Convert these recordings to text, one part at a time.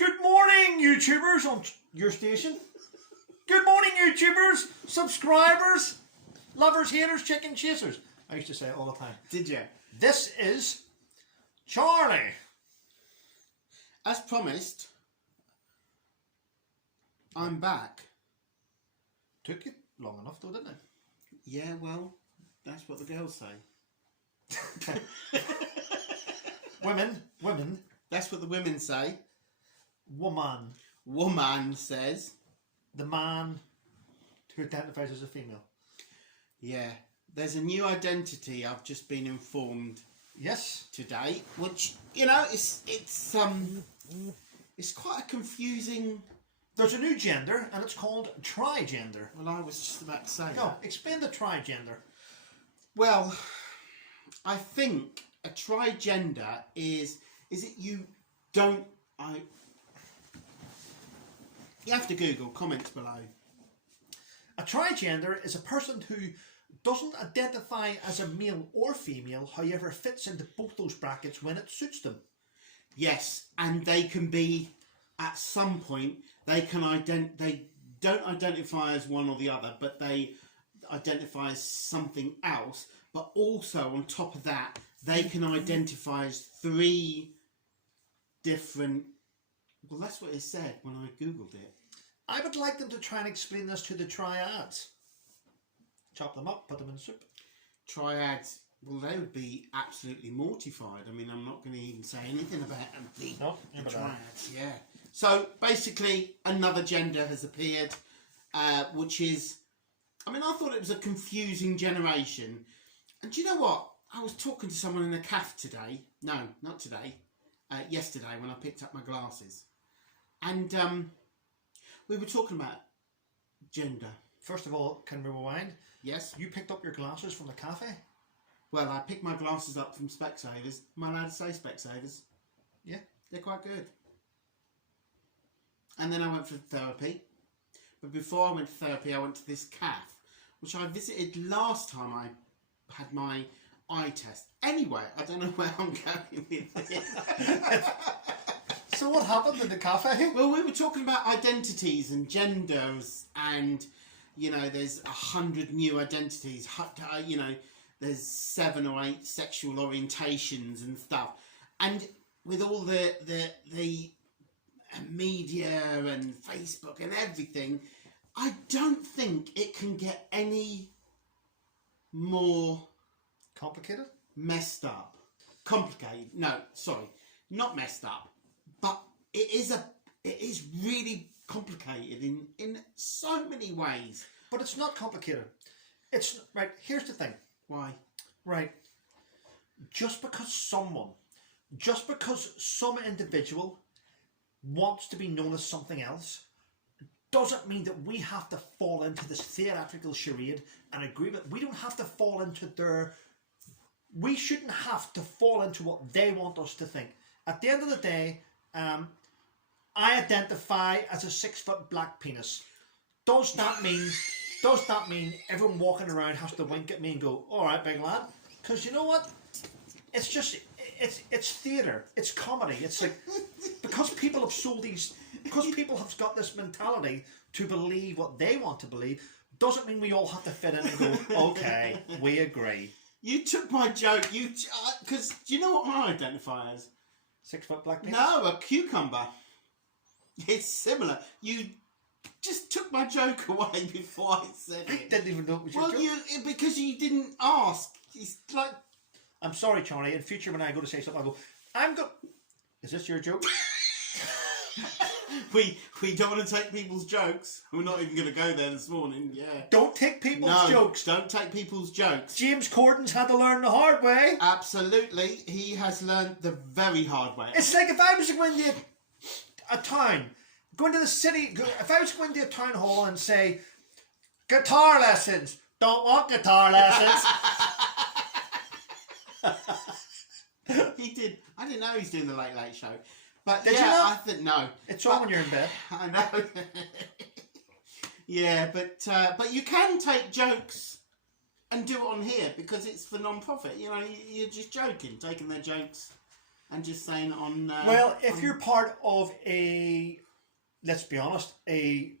Good morning, YouTubers on your station. Good morning, YouTubers, subscribers, lovers, haters, chicken chasers. I used to say it all the time. Did you? This is Charlie. As promised, I'm back. Took you long enough though, didn't it? Yeah, well, that's what the girls say. Women. That's what the women say. Woman says. The man who identifies as a female. Yeah. There's a new identity, I've just been informed. Yes. Today, which, you know, it's quite a confusing... There's a new gender, and it's called trigender. Well, I was just about to say No, that. explain the trigender. Well, I think a trigender is it you don't... You have to Google, comments below. A trigender is a person who doesn't identify as a male or female, however fits into both those brackets when it suits them. Yes, and they can be, at some point, they don't identify as one or the other, but they identify as something else. But also, on top of that, they can identify as three different... Well, that's what it said when I Googled it. I would like them to try and explain this to the triads. Chop them up, put them in soup. Triads, well, they would be absolutely mortified. I mean, I'm not going to even say anything about the triads. Yeah. So, basically, another gender has appeared, which is... I mean, I thought it was a confusing generation. And do you know what? I was talking to someone in a cafe today. No, not today. Yesterday, when I picked up my glasses. And we were talking about gender. First of all, can we rewind? Yes. You picked up your glasses from the cafe? Well, I picked my glasses up from Specsavers. Am I allowed to say Specsavers? Yeah. They're quite good. And then I went for therapy. But before I went to therapy, I went to this cafe, which I visited last time I had my eye test. Anyway, I don't know where I'm going with this. So what happened in the cafe? Well, we were talking about identities and genders, and you know, there's 100 new identities. You know, there's 7 or 8 sexual orientations and stuff. And with all the media and Facebook and everything, I don't think it can get any more complicated, messed up, complicated. No, sorry, not messed up. But it is really complicated in so many ways. But it's not complicated. It's right. Here's the thing. Why? Right. Just because some individual wants to be known as something else, doesn't mean that we have to fall into this theatrical charade and agree with. We don't have to fall into their. We shouldn't have to fall into what they want us to think. At the end of the day. I identify as a 6-foot black penis. Does that mean everyone walking around has to wink at me and go, "All right, big lad"? Because you know what? It's just it's theatre. It's comedy. It's like because people have got this mentality to believe what they want to believe. Doesn't mean we all have to fit in and go, "Okay, we agree." You took my joke. Because do you know what I identify as? 6-foot black penis? No, a cucumber. It's similar. You just took my joke away before I said it. I didn't even know it was your joke. Because you didn't ask. It's like... I'm sorry, Charlie. In future, when I go to say something, I go, is this your joke? we don't want to take people's jokes. We're not even going to go there this morning. Yeah. Don't take people's jokes. Don't take people's jokes. James Corden's had to learn the hard way. Absolutely. He has learned the very hard way. It's like if I was going to a town, going to the city, if I was going to a town hall and say, guitar lessons, don't want guitar lessons. He did. I didn't know he was doing the Late Late Show. But did you know? I think no. It's on when you're in bed. I know. Yeah, but you can take jokes and do it on here because it's for non-profit. You know, you're just joking, taking their jokes and just saying on. Well, if you're part of a, let's be honest, a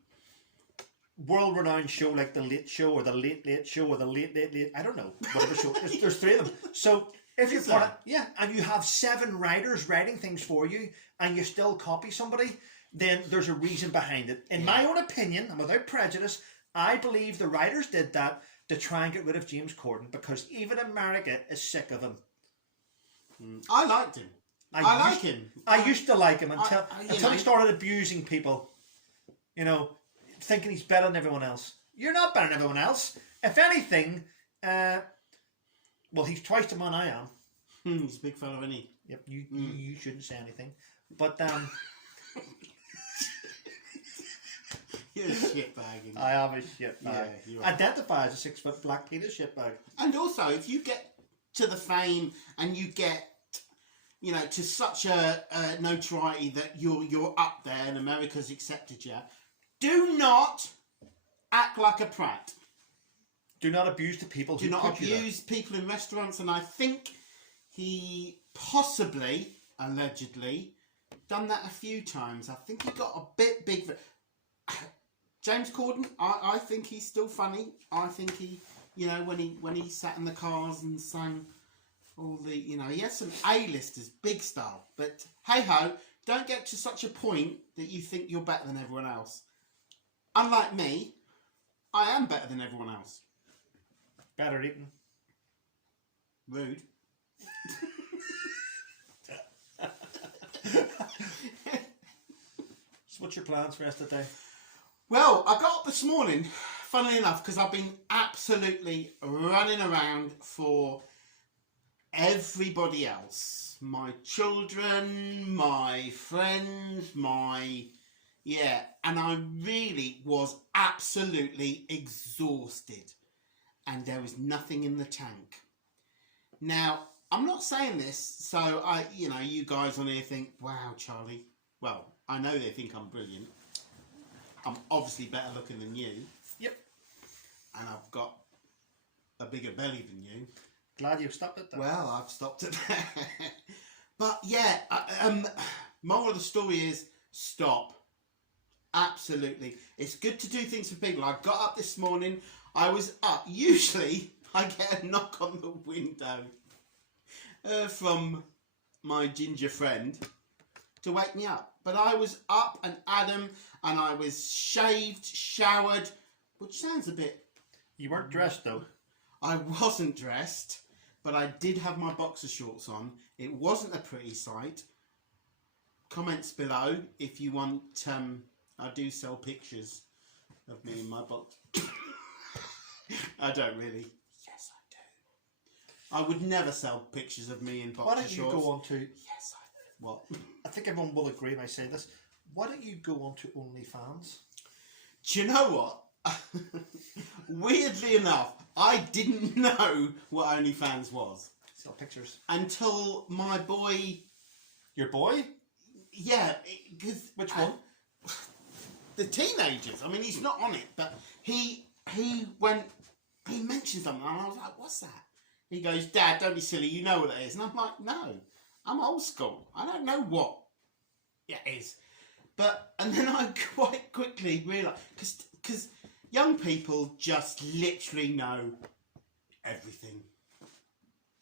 world-renowned show like the Late Show or the Late Late Show or the Late Late Late, I don't know, whatever show. There's three of them. So if you're part of, yeah, and you have 7 writers writing things for you, and you still copy somebody, then there's a reason behind it. In my own opinion, and without prejudice, I believe the writers did that to try and get rid of James Corden, because even America is sick of him. I liked him. I like him. I used to like him until know, he started abusing people. You know, thinking he's better than everyone else. You're not better than everyone else. If anything, well, he's twice the man I am. He's a big fella, isn't he? Yep. You shouldn't say anything, but you're a shitbag. I am a shitbag. Yeah, you are. Identify as a 6-foot black penis shitbag. And also, if you get to the fame and you get, you know, to such a notoriety that you're up there and America's accepted you, do not act like a prat. Do not abuse the people who do not put you there. abuse people in restaurants. And I think he possibly, allegedly, done that a few times. I think he got a bit big for James Corden. I think he's still funny. I think he, you know, when he sat in the cars and sang all the, you know, he has some A-listers, big style. But hey ho, don't get to such a point that you think you're better than everyone else. Unlike me, I am better than everyone else. Better eating. Rude. So what's your plans for the rest of the day? Well, I got up this morning, funnily enough, because I've been absolutely running around for everybody else. My children, my friends, and I really was absolutely exhausted. And there was nothing in the tank. Now, I'm not saying this, so you guys on here think, wow, Charlie. Well, I know they think I'm brilliant. I'm obviously better looking than you. Yep. And I've got a bigger belly than you. Glad you've stopped it, though. Well, I've stopped it there. But yeah, moral of the story is stop. Absolutely. It's good to do things for people. I got up this morning. I was up. Usually, I get a knock on the window from my ginger friend to wake me up. But I was up and Adam, and I was shaved, showered, which sounds a bit... You weren't dressed, though. I wasn't dressed, but I did have my boxer shorts on. It wasn't a pretty sight. Comments below if you want... I do sell pictures of me in my box. I don't really. Yes, I do. I would never sell pictures of me in boxer shorts. Why don't you go on to... Yes, I do. What? I think everyone will agree when I say this. Why don't you go on to OnlyFans? Do you know what? Weirdly enough, I didn't know what OnlyFans was. Sell pictures. Until my boy... Your boy? Yeah. Cause, which one? The teenagers. I mean, he's not on it, but he mentioned something, and I was like, what's that? He goes, Dad, don't be silly, you know what it is. And I'm like, no, I'm old school. I don't know what it is. And then I quite quickly realised, because young people just literally know everything.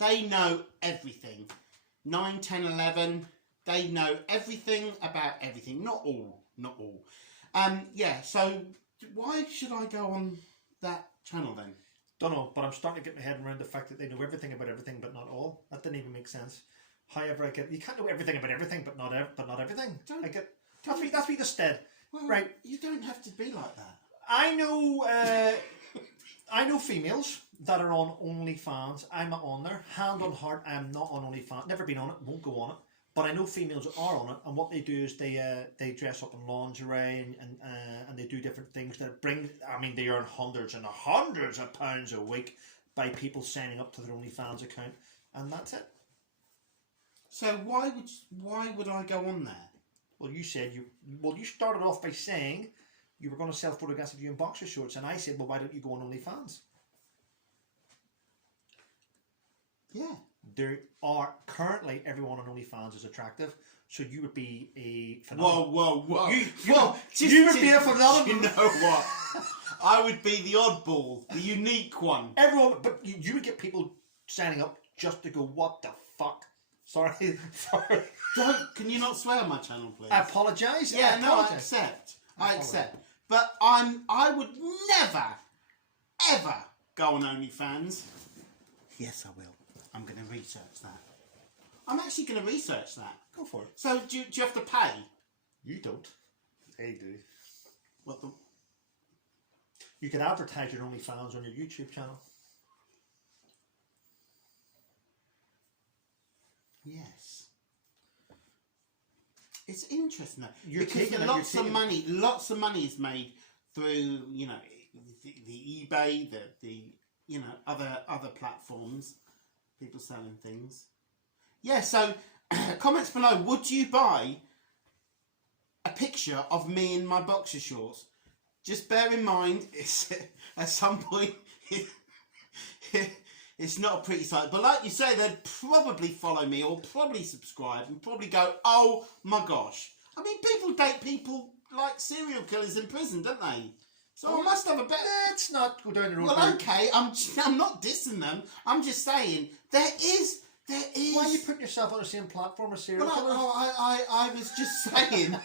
They know everything. 9, 10, 11, they know everything about everything. Not all. Yeah, so why should I go on that channel then? Don't know, but I'm starting to get my head around the fact that they know everything about everything, but not all. That didn't even make sense. However, you can't know everything about everything, but not everything. That's me just dead. Well, right. You don't have to be like that. I know females that are on OnlyFans. I'm not on there. Hand on heart, I'm not on OnlyFans. Never been on it. Won't go on it. But I know females that are on it, and what they do is they dress up in lingerie and they do different things that bring. I mean, they earn hundreds and hundreds of pounds a week by people signing up to their OnlyFans account, and that's it. So why would I go on there? Well, you said you started off by saying you were going to sell photographs of you in boxer shorts, and I said, well, why don't you go on OnlyFans? Yeah. there are currently everyone on OnlyFans is attractive, so you would be a phenomenal. Whoa! You would be a phenomenal. You know what? I would be the oddball, the unique one. Everyone, but you would get people signing up just to go, what the fuck? Sorry. Can you not swear on my channel, please? I apologise. Yeah, I accept. I accept. But I would never, ever go on OnlyFans. Yes, I will. I'm going to research that. I'm actually going to research that. Go for it. So, do you have to pay? You don't. They do. What the... You can advertise your OnlyFans on your YouTube channel. Yes. It's interesting though, You're because taking lots of money is made through, you know, the eBay, the you know, other platforms, people selling things. Yeah. So, comments below. Would you buy a picture of me in my boxer shorts? Just bear in mind, it's at some point. It's not a pretty sight, but like you say, they'd probably follow me or probably subscribe and probably go, oh my gosh. I mean, people date people like serial killers in prison, don't they? So I must have a better... Let's not go down the road. Well, okay, I'm not dissing them. I'm just saying, there is... Why are you putting yourself on the same platform as serial killers? I was just saying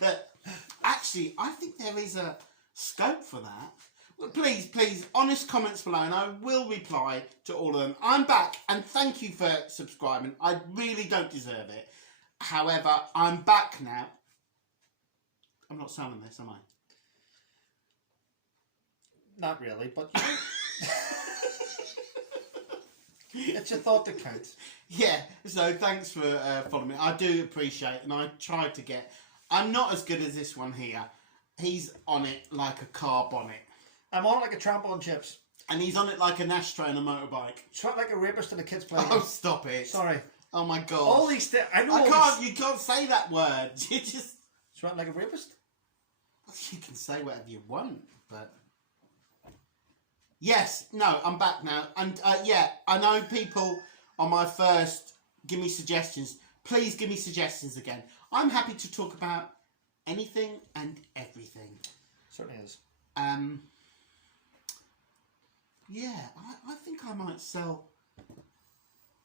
that, actually, I think there is a scope for that. Well, please, honest comments below and I will reply to all of them. I'm back and thank you for subscribing. I really don't deserve it. However, I'm back now. I'm not selling this, am I? Not really, but... It's a thought that counts. Yeah, so thanks for following me. I do appreciate it and I tried to get... I'm not as good as this one here. He's on it like a car bonnet. I'm on like a tramp on chips. And he's on it like an ashtray on a motorbike. Sort like a rapist in a kid's playground. Oh, stop it. Sorry. Oh my god. All these things. You can't say that word. You just... Sort like a rapist? You can say whatever you want, but... Yes, no, I'm back now. And yeah, I know people on my first give me suggestions. Please give me suggestions again. I'm happy to talk about anything and everything. Certainly is. Yeah, I think I might sell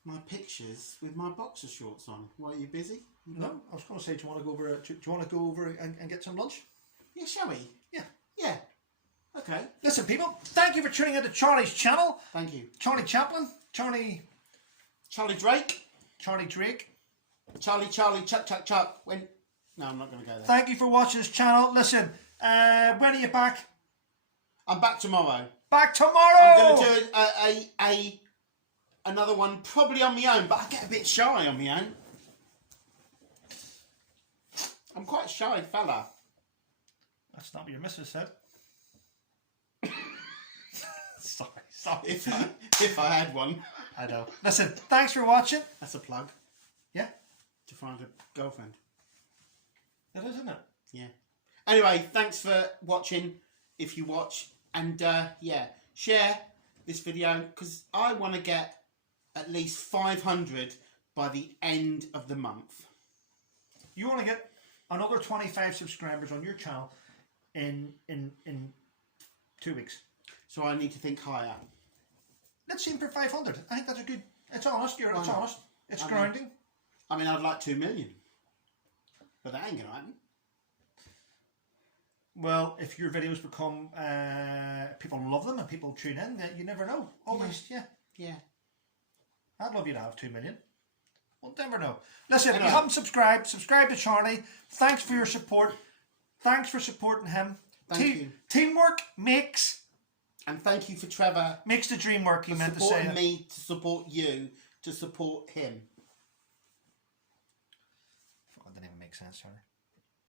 my pictures with my boxer shorts on. Why, are you busy? No, I was going to say, do you want to go over? Do you want to go over and get some lunch? Yeah, shall we? Yeah. Yeah. Okay. Listen, people, thank you for tuning into Charlie's channel. Thank you. Charlie Chaplin, Charlie Drake, Charlie Drake, Charlie, Chuck. When? No, I'm not going to go there. Thank you for watching this channel. Listen, when are you back? I'm back tomorrow. Back tomorrow. I'm going to do another one, probably on my own, but I get a bit shy on my own. I'm quite a shy fella. That's not what your missus said. Sorry. If I had one. I know. Listen, thanks for watching. That's a plug. Yeah. To find a girlfriend. It is, isn't it? Yeah. Anyway, thanks for watching. If you watch, and yeah, share this video because I want to get at least 500 by the end of the month. You want to get another 25 subscribers on your channel in 2 weeks. So I need to think higher. Let's aim for 500. I think that's a good... It's honest. It's honest. It's grounding. I mean, I'd like 2 million. But that ain't going to happen. Well, if your videos become... people love them and people tune in, then you never know. Always, yeah. I'd love you to have 2 million. We'll never know. Listen, if you haven't subscribed, subscribe to Charlie. Thanks for your support. Thanks for supporting him. Thank you. Teamwork makes... And thank you for Trevor. Makes the dream work, he meant to say. Supporting me to support you, to support him. That didn't even make sense, sorry.